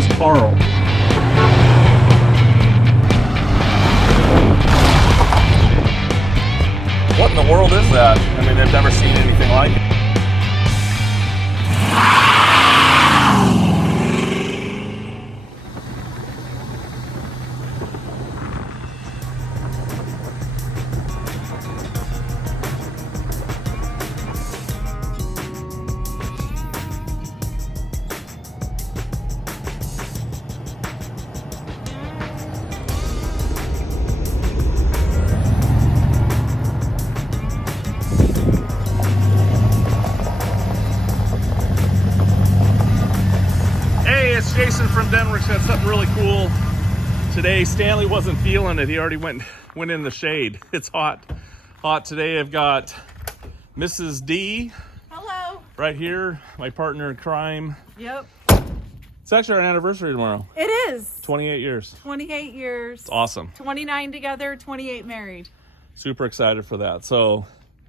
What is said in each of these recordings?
says Carl. What in the world is that? I mean, they've never seen anything like it. Jason from Denwerks got something really cool today. Stanley wasn't feeling it. He already went in the shade. It's hot today. I've got Mrs. D. Hello. Right here, my partner in crime. Yep. It's actually our anniversary tomorrow. It is. 28 years. 28 years. It's awesome. 29 together, 28 married. Super excited for that. So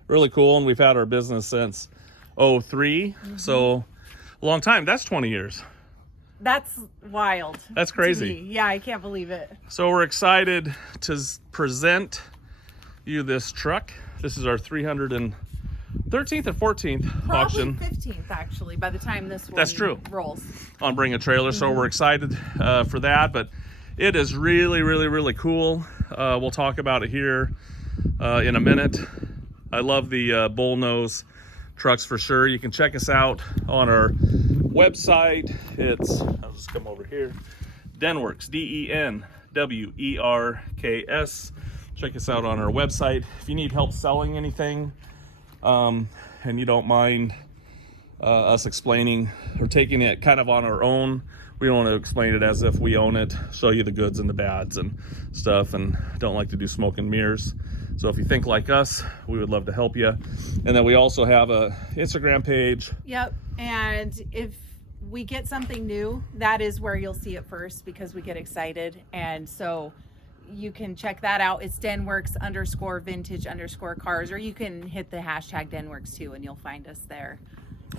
really cool. And we've had our business since 03. So a long time. That's 20 years. That's wild. That's crazy. Yeah, I can't believe it. So we're excited to present you this truck. This is our 313th or 14th auction. Probably 15th, actually, by the time this one That's true. rolls. On Bring a Trailer. So we're excited for that. But it is really, really, really cool. We'll talk about it here in a minute. I love the bullnose trucks for sure. You can check us out on our website. I'll just come over here, Denwerks, DENWERKS. Check us out on our website. If you need help selling anything and you don't mind us explaining or taking it kind of on our own, we don't want to explain it as if we own it, show you the goods and the bads and stuff, and don't like to do smoke and mirrors. So if you think like us, we would love to help you. And then we also have a Instagram page. Yep. And if we get something new, that is where you'll see it first, because we get excited. And so you can check that out. It's Denwerks_vintage_cars, or you can hit the hashtag Denwerks too, and you'll find us there.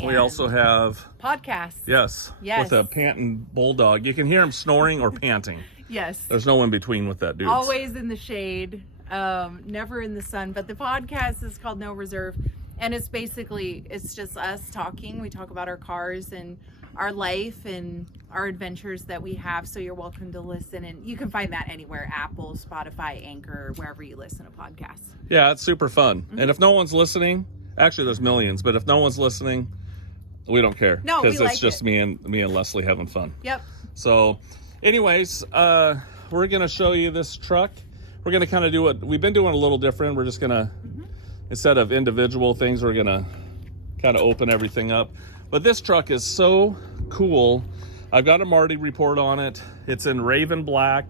We also have podcasts. Yes. With a panting bulldog. You can hear him snoring or panting. Yes. There's no in between with that dude. Always in the shade, never in the sun. But the podcast is called No Reserve, and it's just us talking. We talk about our cars and our life and our adventures that we have. So you're welcome to listen, and you can find that anywhere: Apple, Spotify, Anchor, wherever you listen to podcasts. Yeah, it's super fun. And if no one's listening, actually there's millions, but if no one's listening, we don't care. No, because it's like just me and Leslie having fun. Yep. So anyways, we're gonna show you this truck. We're gonna kind of do what we've been doing a little different. We're just gonna instead of individual things, we're gonna kind of open everything up. But this truck is so cool. I've got a Marty report on it. It's in Raven black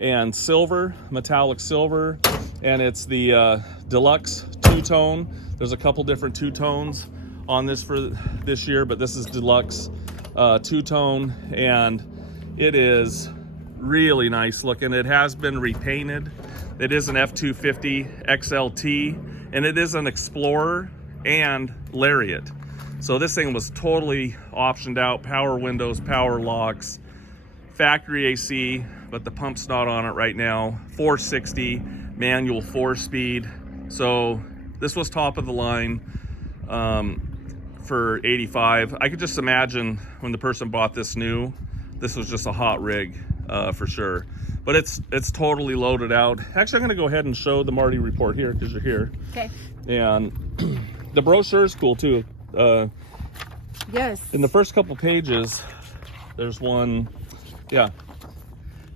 and silver, metallic silver, and it's the deluxe two-tone. There's a couple different two-tones on this for this year, but this is deluxe two-tone, and it is really nice looking. It has been repainted. It is an F250 XLT, and it is an Explorer and Lariat. So this thing was totally optioned out, power windows, power locks, factory AC, but the pump's not on it right now. 460 manual 4-speed. So this was top of the line for 85. I could just imagine when the person bought this new, this was just a hot rig for sure. But it's totally loaded out. Actually, I'm gonna go ahead and show the Marty report here because you're here. Okay. And the brochure is cool too. Yes. In the first couple pages, there's one,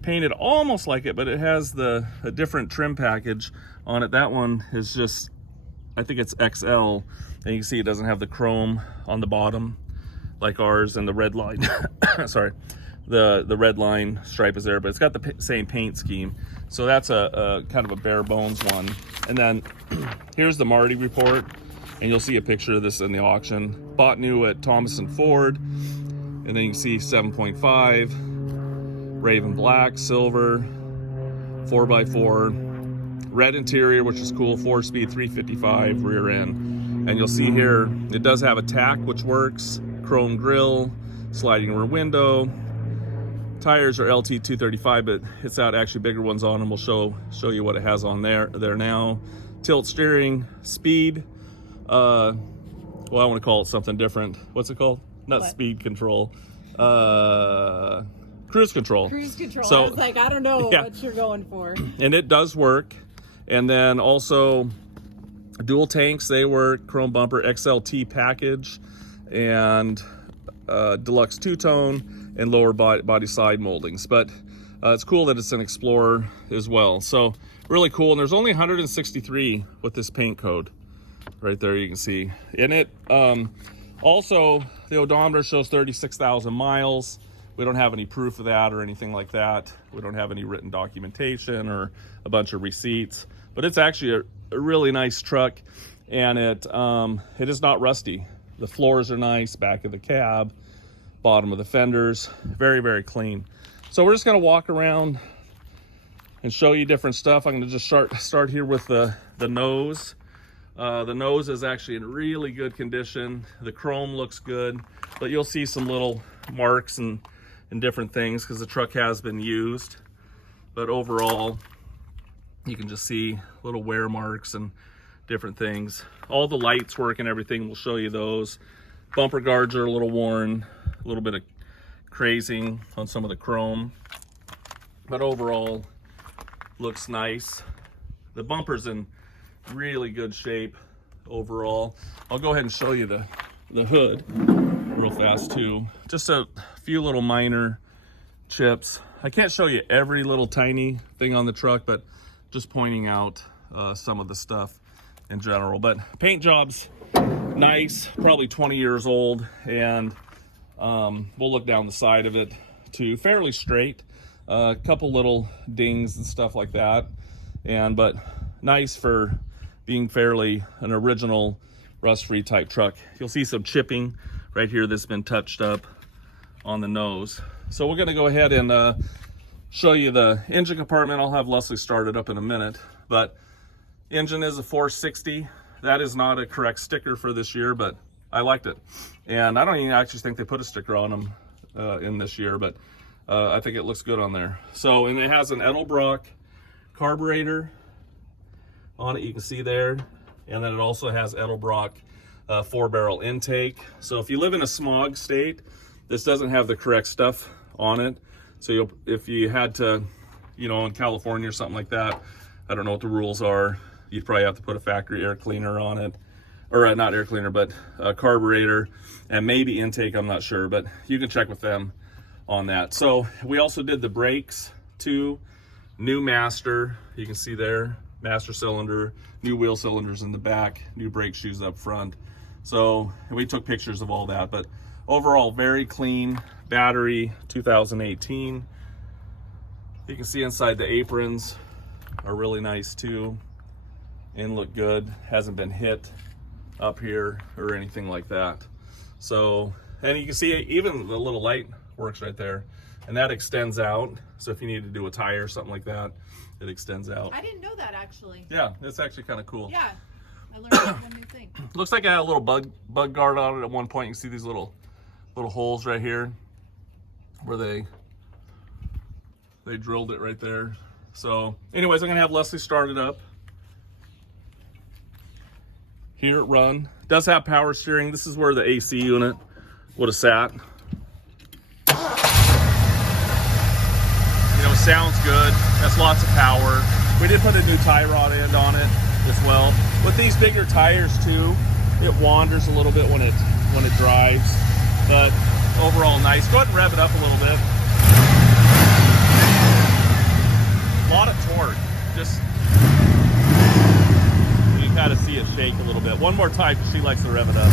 painted almost like it, but it has a different trim package on it. That one is just, I think it's XL, and you can see it doesn't have the chrome on the bottom like ours, and the red line, sorry, the red line stripe is there, but it's got the same paint scheme. So that's a kind of a bare bones one. And then here's the Marty report, and you'll see a picture of this in the auction. Bought new at Thomas & Ford, and then you can see 7.5, Raven black, silver, 4x4, red interior, which is cool, 4-speed, 355 rear end. And you'll see here, it does have a tack, which works, chrome grille, sliding rear window, tires are LT 235, but it's got actually bigger ones on them. We'll show you what it has on there now. Tilt steering, speed. Well, I want to call it something different. What's it called? Not speed control. Cruise control. Cruise control. So, I was like, I don't know what you're going for. And it does work. And then also dual tanks, they work. Chrome bumper, XLT package, and deluxe two-tone and lower body side moldings. But it's cool that it's an Explorer as well. So really cool. And there's only 163 with this paint code. Right there you can see. In it, also the odometer shows 36,000 miles. We don't have any proof of that or anything like that. We don't have any written documentation or a bunch of receipts. But it's actually a really nice truck, and it is not rusty. The floors are nice, back of the cab, bottom of the fenders, very, very clean. So we're just gonna walk around and show you different stuff. I'm gonna just start here with the nose. The nose is actually in really good condition. The chrome looks good, but you'll see some little marks and different things because the truck has been used. But overall, you can just see little wear marks and different things. All the lights work and everything. We'll show you those. Bumper guards are a little worn, a little bit of crazing on some of the chrome, but overall looks nice. The bumper's in really good shape overall. I'll go ahead and show you the hood real fast too. Just a few little minor chips. I can't show you every little tiny thing on the truck, but just pointing out some of the stuff in general. But paint job's nice, probably 20 years old, and we'll look down the side of it too. Fairly straight, a couple little dings and stuff like that, but nice for being fairly an original rust-free type truck. You'll see some chipping right here that's been touched up on the nose. So we're gonna go ahead and show you the engine compartment. I'll have Leslie start it up in a minute, but engine is a 460. That is not a correct sticker for this year, but I liked it. And I don't even actually think they put a sticker on them in this year, but I think it looks good on there. So, and it has an Edelbrock carburetor on it, you can see there. And then it also has Edelbrock 4-barrel intake. So if you live in a smog state, this doesn't have the correct stuff on it. So if you had to, in California or something like that, I don't know what the rules are, you'd probably have to put a factory air cleaner on it, or not air cleaner, but a carburetor and maybe intake, I'm not sure, but you can check with them on that. So we also did the brakes too. New master, you can see there, master cylinder, new wheel cylinders in the back, new brake shoes up front. So we took pictures of all that, but overall very clean. Battery 2018. You can see inside the aprons are really nice too and look good. Hasn't been hit up here or anything like that. So, and you can see even the little light works right there, and that extends out. So if you need to do a tire or something like that, it extends out. I didn't know that actually. Yeah, it's actually kind of cool. Yeah, I learned one new thing. Looks like I had a little bug guard on it at one point. You can see these little holes right here where they drilled it right there. So anyways, I'm gonna have Leslie start it up. Here it run. Does have power steering. This is where the AC unit would have sat. Sounds good. That's lots of power. We did put a new tie rod end on it as well. With these bigger tires too, it wanders a little bit when it drives, but overall nice. Go ahead and rev it up a little bit. A lot of torque. Just, you can kind of see it shake a little bit. One more time, because she likes to rev it up.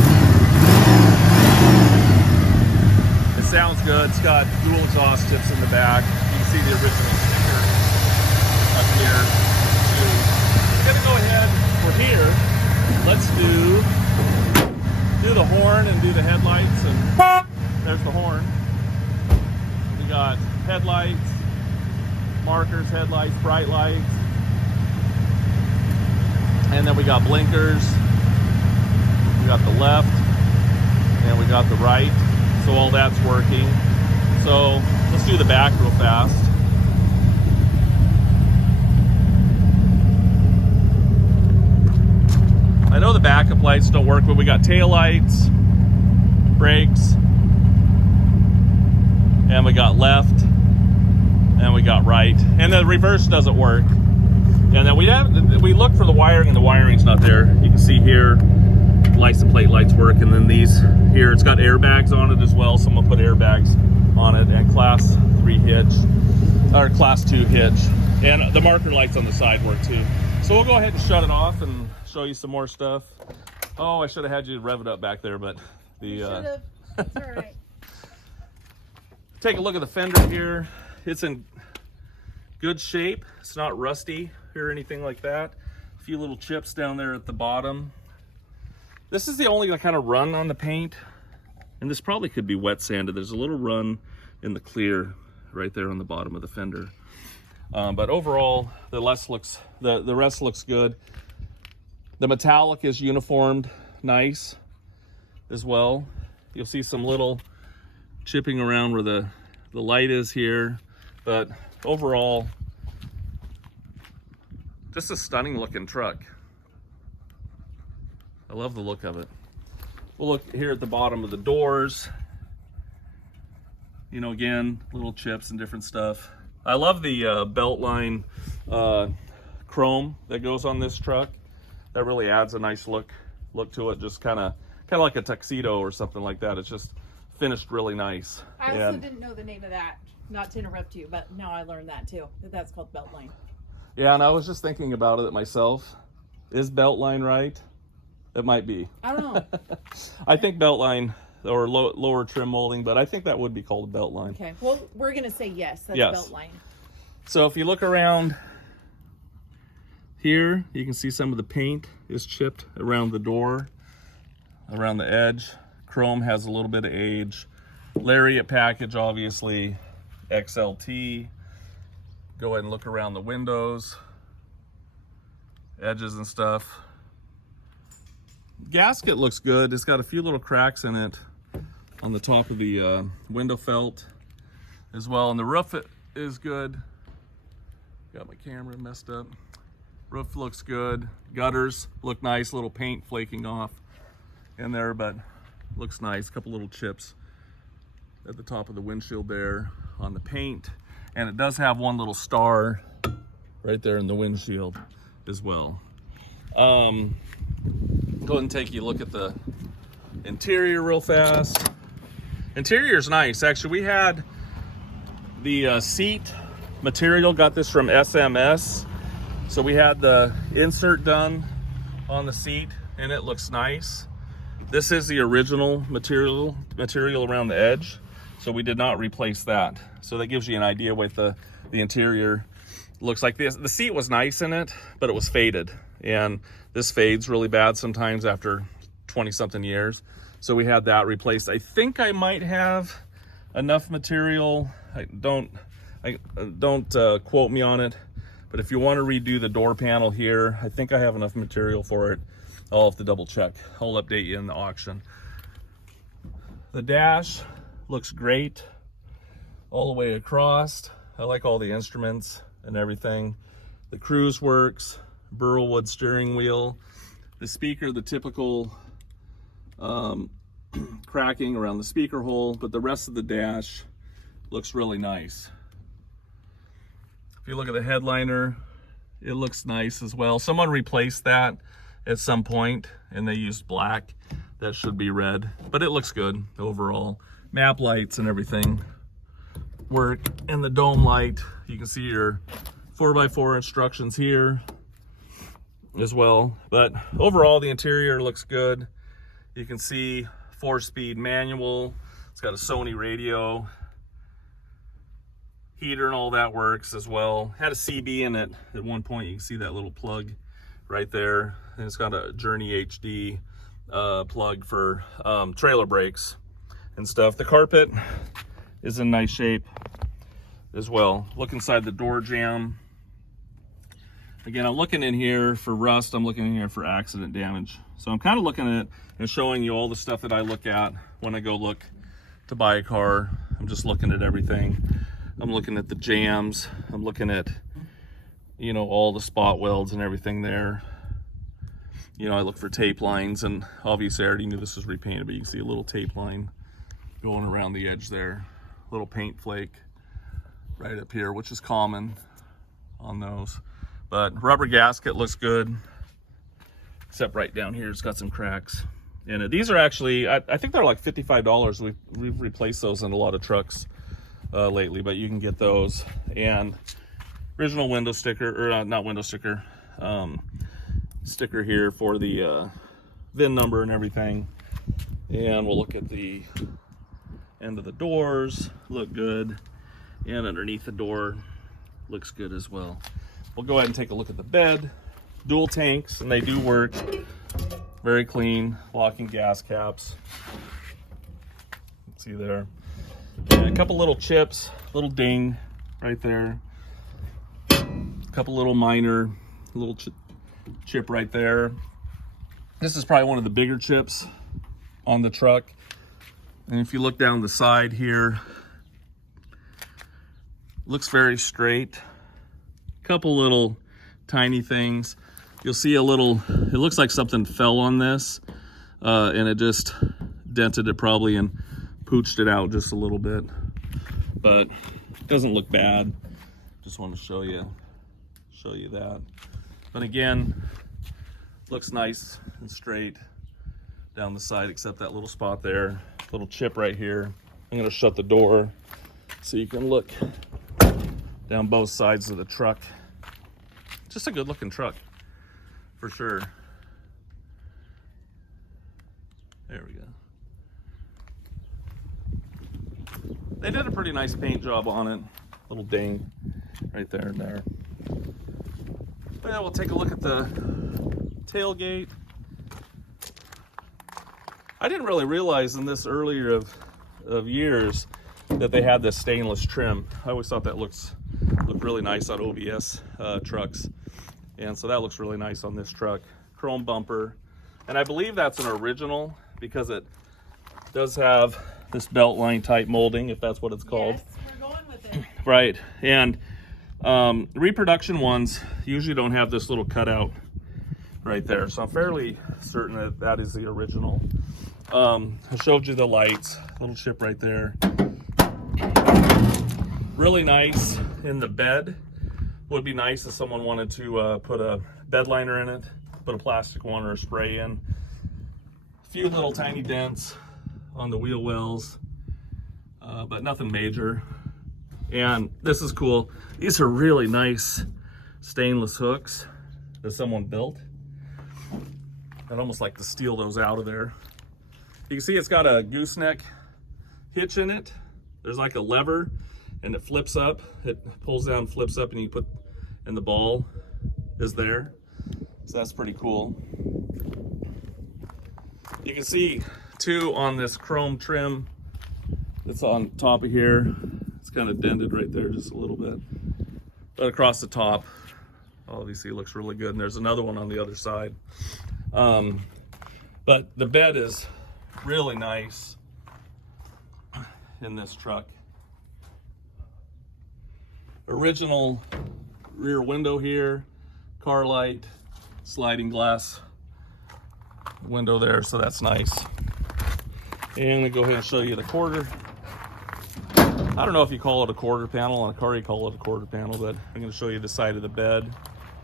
It sounds good. It's got dual exhaust tips in the back. You can see the original sticker up here too. I'm gonna go ahead, we're here. Let's do the horn and do the headlights, and there's the horn. We got headlights, markers, headlights, bright lights, and then we got blinkers. We got the left and we got the right, so all that's working. So Let's do the back real fast. I know the backup lights don't work, but we got tail lights, brakes, and we got left, and we got right, and the reverse doesn't work. And then we looked for the wiring, and the wiring's not there. You can see here, license plate lights work, and then these here, it's got airbags on it as well. Someone put airbags on it, and class 3 hitch, or class 2 hitch, and the marker lights on the side work too. So we'll go ahead and shut it off and show you some more stuff. Oh, I should have had you rev it up back there, but the It's all right. Take a look at the fender here. It's in good shape. It's not rusty or anything like that. A few little chips down there at the bottom. This is the only kind of run on the paint, and this probably could be wet sanded. There's a little run in the clear right there on the bottom of the fender. But overall, the rest looks good. The metallic is uniformed nice as well. You'll see some little chipping around where the light is here, but overall, just a stunning looking truck. I love the look of it. We'll look here at the bottom of the doors. You know, again, little chips and different stuff. I love the belt line chrome that goes on this truck. That really adds a nice look to it. Just kind of like a tuxedo or something like that. It's just finished really nice. I also didn't know the name of that. Not to interrupt you, but now I learned that too. That's called belt line. Yeah, and I was just thinking about it myself. Is belt line right? It might be. I don't know. I think belt line or lower trim molding, but I think that would be called a belt line. Okay. Well, we're gonna say yes. That's Yes. belt line. So if you look around here, you can see some of the paint is chipped around the door, around the edge. Chrome has a little bit of age. Lariat package, obviously. XLT. Go ahead and look around the windows, edges and stuff. Gasket looks good. It's got a few little cracks in it on the top of the window felt as well. And the roof is good. Got my camera messed up. Roof looks good. Gutters look nice. Little paint flaking off in there, but looks nice. A couple little chips at the top of the windshield there on the paint. And it does have one little star right there in the windshield as well. Go ahead and take a look at the interior real fast. Interior's nice. Actually, we had the seat material, got this from SMS. So we had the insert done on the seat, and it looks nice. This is the original material around the edge, so we did not replace that. So that gives you an idea what the interior looks like. The seat was nice in it, but it was faded, and this fades really bad sometimes after 20-something years. So we had that replaced. I think I might have enough material. Don't quote me on it, but if you want to redo the door panel here, I think I have enough material for it. I'll have to double check. I'll update you in the auction. The dash looks great all the way across. I like all the instruments and everything. The cruise works, burlwood steering wheel. The speaker, the typical cracking around the speaker hole, but the rest of the dash looks really nice. If you look at the headliner, it looks nice as well. Someone replaced that at some point and they used black. That should be red, but it looks good overall. Map lights and everything work, and the dome light, you can see your 4x4 instructions here as well. But overall, the interior looks good. You can see 4-speed manual. It's got a Sony radio. Heater and all that works as well. Had a CB in it at one point. You can see that little plug right there. And it's got a Journey HD plug for trailer brakes and stuff. The carpet is in nice shape as well. Look inside the door jamb. Again, I'm looking in here for rust. I'm looking in here for accident damage. So I'm kind of looking at it and showing you all the stuff that I look at when I go look to buy a car. I'm just looking at everything. I'm looking at the jams. I'm looking at, you know, all the spot welds and everything there. You know, I look for tape lines, and obviously I already knew this was repainted, but you can see a little tape line going around the edge there. A little paint flake right up here, which is common on those. But rubber gasket looks good, except right down here it's got some cracks. And these are actually, I think they're like $55. We've replaced those in a lot of trucks lately, but you can get those. And original window sticker, or not window sticker, sticker here for the VIN number and everything. And we'll look at the end of the doors, look good. And underneath the door, looks good as well. We'll go ahead and take a look at the bed. Dual tanks, and they do work. Very clean, locking gas caps. See there. And a couple little chips, little ding right there. A couple little minor, little chip right there. This is probably one of the bigger chips on the truck. And if you look down the side here, looks very straight. Couple little tiny things. You'll see a little, it looks like something fell on this and it just dented it probably and pooched it out just a little bit, but it doesn't look bad. Just want to show you that. But again, looks nice and straight down the side, except that little spot there, little chip right here. I'm going to shut the door so you can look down both sides of the truck. Just a good looking truck for sure. There we go. They did a pretty nice paint job on it. Little ding right there and there. But yeah, we'll take a look at the tailgate. I didn't really realize in this earlier of years that they had this stainless trim. I always thought that looked really nice on OBS trucks. And so that looks really nice on this truck. Chrome bumper. And I believe that's an original because it does have this belt line type molding, if that's what it's called. Yes, we're going with it. Right. And reproduction ones usually don't have this little cutout right there. So I'm fairly certain that that is the original. I showed you the lights, little chip right there. Really nice in the bed. Would be nice if someone wanted to put a bed liner in it, put a plastic one or a spray in. A few little tiny dents on the wheel wells, but nothing major. And this is cool. These are really nice stainless hooks that someone built. I'd almost like to steal those out of there. You can see it's got a gooseneck hitch in it. There's like a lever and it flips up. It pulls down, flips up, and you put, and the ball is there. So that's pretty cool. You can see too on this chrome trim that's on top of here, it's kind of dented right there just a little bit. But across the top, obviously it looks really good. And there's another one on the other side. But the bed is really nice in this truck. Original rear window here, car light, sliding glass window there, so that's nice. And I'm gonna go ahead and show you the quarter. I don't know if you call it a quarter panel. On a car you call it a quarter panel, but I'm gonna show you the side of the bed.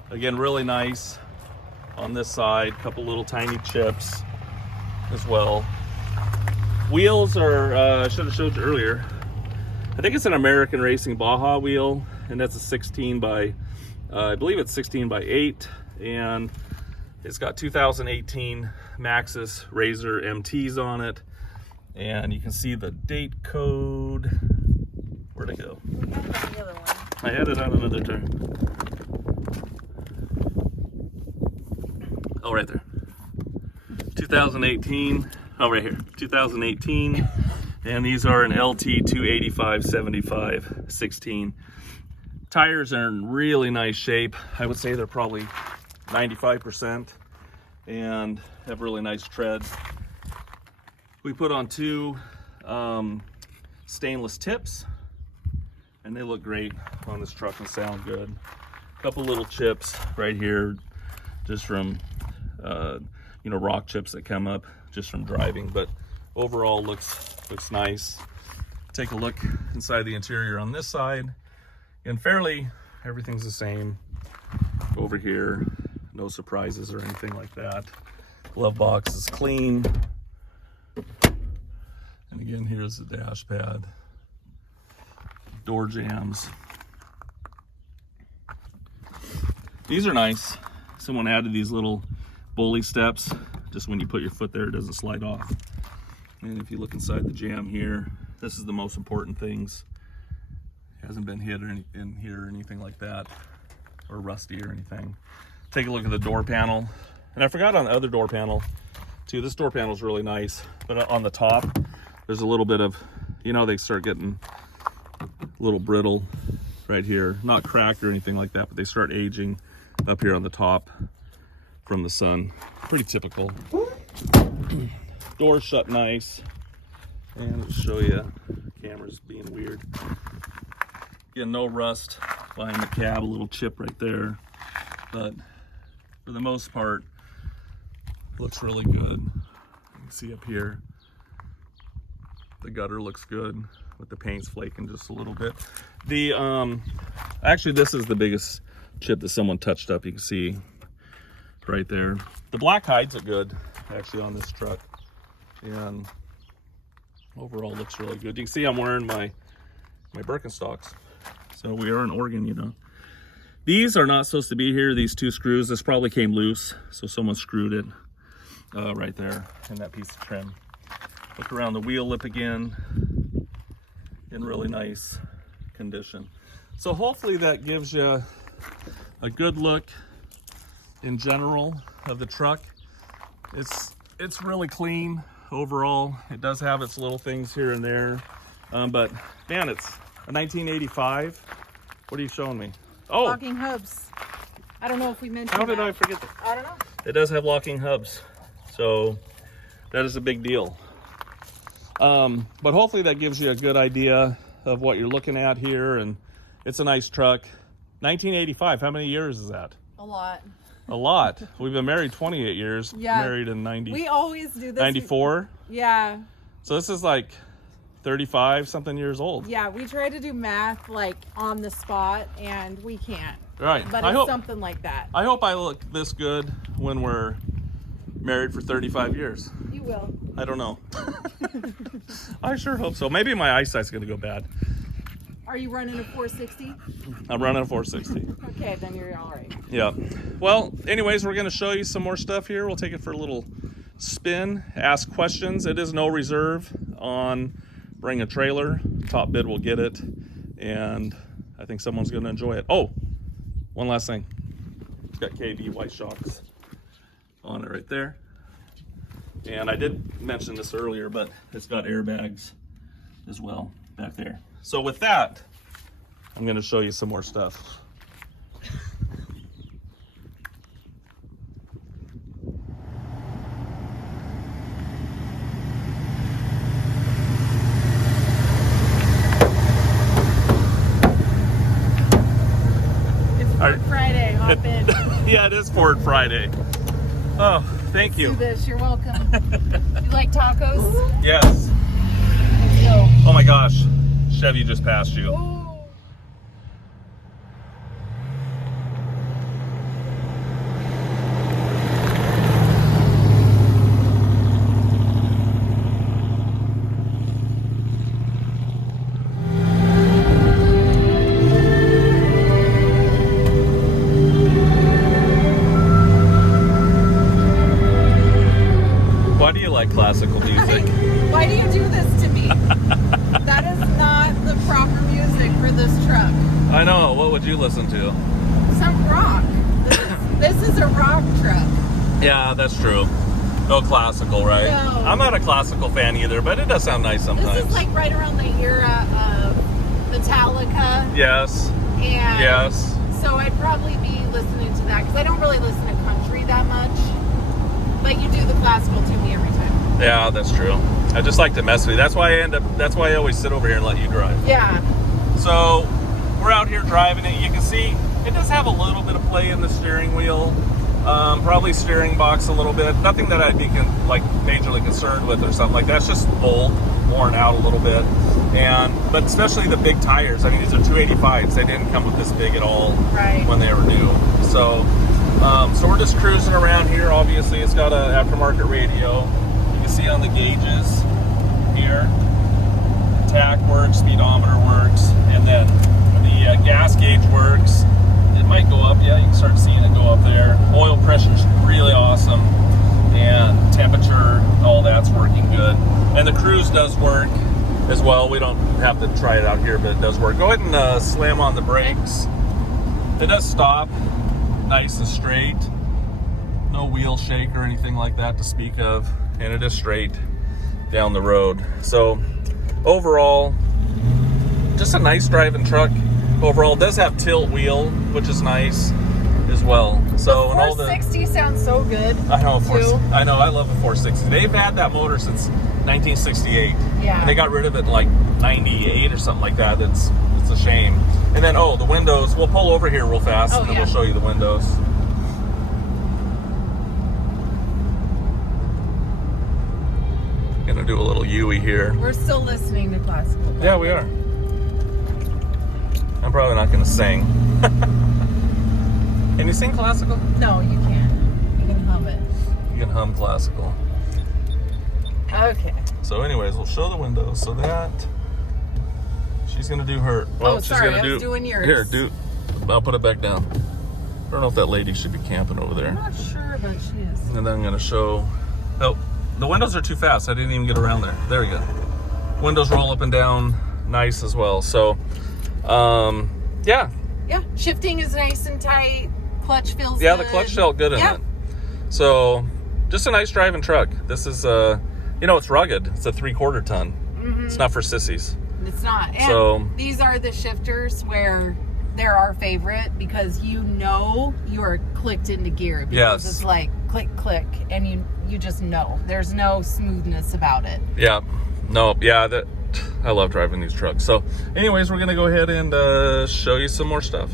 Again, really nice on this side. Couple little tiny chips as well. Wheels are, I should have showed you earlier. I think it's an American Racing Baja wheel, and that's a 16 by, I believe it's 16 by 8, and it's got 2018 Maxxis Razor MTs on it, and you can see the date code. Where'd it go? The other one. I had it on another turn. Oh, right there. 2018. Oh, right here. 2018. And these are an LT 285/75 16. Tires are in really nice shape. I would say they're probably 95% and have really nice tread. We put on two stainless tips and they look great on this truck and sound good. A couple little chips right here, just from you know, rock chips that come up just from driving, but overall looks nice. Take a look inside the interior on this side, and fairly everything's the same over here. No surprises or anything like that. Glove box is clean. And again, here's the dash pad. Door jambs. These are nice. Someone added these little bully steps. Just when you put your foot there, it doesn't slide off. And if you look inside the jamb here, this is the most important things. It hasn't been hit or in here or anything like that, or rusty or anything. Take a look at the door panel. And I forgot on the other door panel too, this door panel is really nice, but on the top, there's a little bit of, you know, they start getting a little brittle right here. Not cracked or anything like that, but they start aging up here on the top from the sun. Pretty typical. Doors shut nice. And I'll show you, camera's being weird. Again, no rust behind the cab, a little chip right there. But for the most part, looks really good. You can see up here, the gutter looks good, with the paint's flaking just a little bit. The actually, this is the biggest chip that someone touched up. You can see right there. The black hides are good actually on this truck, and overall looks really good. You can see I'm wearing my Birkenstocks, so we are in Oregon, you know. These are not supposed to be here, these two screws. This probably came loose, so someone screwed it right there in that piece of trim. Look around the wheel lip again, in really nice condition. So hopefully that gives you a good look in general of the truck. It's really clean overall. It does have its little things here and there, but man, it's a 1985. What are you showing me? Oh, Locking hubs. I don't know if we mentioned how did that. I forget that? I don't know. It does have locking hubs, so that is a big deal. But hopefully that gives you a good idea of what you're looking at here, and it's a nice truck. 1985, how many years is that? A lot. A lot. We've been married 28 years. Yeah. Married in 90. We always do this. 94. Yeah. So this is like 35 something years old. Yeah, we try to do math like on the spot, and we can't. Right. But it's something like that. I hope I look this good when we're married for 35 years. You will. I don't know. I sure hope so. Maybe my eyesight's going to go bad. Are you running a 460? I'm running a 460. Okay, then you're all right. Yeah. Well, anyways, we're going to show you some more stuff here. We'll take it for a little spin, ask questions. It is no reserve on Bring a Trailer. Top bid will get it, and I think someone's going to enjoy it. Oh, one last thing. It's got KV white shocks on it right there. And I did mention this earlier, but it's got airbags as well back there. So with that, I'm going to show you some more stuff. It's Ford Friday. Hop in. Yeah, it is Ford Friday. Oh, thank you. Do this. You're welcome. You like tacos? Yes. Let's go. Oh my gosh. Chevy just passed you. Ooh. Why do you like classical music? Why do you do this to me? That is not the proper music for this truck. I know. What would you listen to? Some rock. This is a rock truck. Yeah, that's true. No classical, right? No. I'm not a classical fan either, but it does sound nice sometimes. This is like right around the era of Metallica. Yes. And Yes. so I'd probably be listening to that because I don't really listen to country that much. But you do the classical to me every time. Yeah, that's true. I just like to mess with you. That's why I always sit over here and let you drive. Yeah. So we're out here driving it. You can see it does have a little bit of play in the steering wheel. Probably steering box a little bit. Nothing that I'd be majorly concerned with or something like that. It's just old, worn out a little bit. But especially the big tires. I mean, these are 285s. They didn't come with this big at all when they were new. So we're just cruising around here. Obviously, it's got an aftermarket radio. You can see on the gauges here, tach works, speedometer works, and then the gas gauge works. It might go up. Yeah, you can start seeing it go up there. Oil pressure is really awesome, and temperature, all that's working good. And the cruise does work as well. We don't have to try it out here, but it does work. Go ahead and slam on the brakes. It does stop nice and straight. No wheel shake or anything like that to speak of, and it is straight down the road. So overall, just a nice driving truck. Overall, it does have tilt wheel, which is nice as well. So the 460 sounds so good. I know, I know, I love a 460. They've had that motor since 1968. Yeah. And they got rid of it in like 98 or something like that. It's a shame. And then the windows. We'll pull over here real fast, and then we'll show you the windows. Gonna do a little Yui here. We're still listening to classical. Yeah, we are. I'm probably not gonna sing. Can you sing classical? No, you can't. You can hum it. You can hum classical. Okay. So anyways, we'll show the windows. So that she's gonna do her. Well, she's sorry, gonna I was doing yours. Here, I'll put it back down. I don't know if that lady should be camping over there. I'm not sure, but she is. And then I'm gonna show. Oh, the windows are too fast. I didn't even get around there. There we go. Windows roll up and down, nice as well. So, yeah. Yeah, shifting is nice and tight. Clutch feels good. Yeah, the clutch felt good in it. So, just a nice driving truck. This is, it's rugged. It's a 3/4 ton. Mm-hmm. It's not for sissies. It's not. And these are the shifters where they're our favorite because you are clicked into gear. Because it's like click, click, and you just know. There's no smoothness about it. Yeah. No, I love driving these trucks. So anyways, we're going to go ahead and show you some more stuff.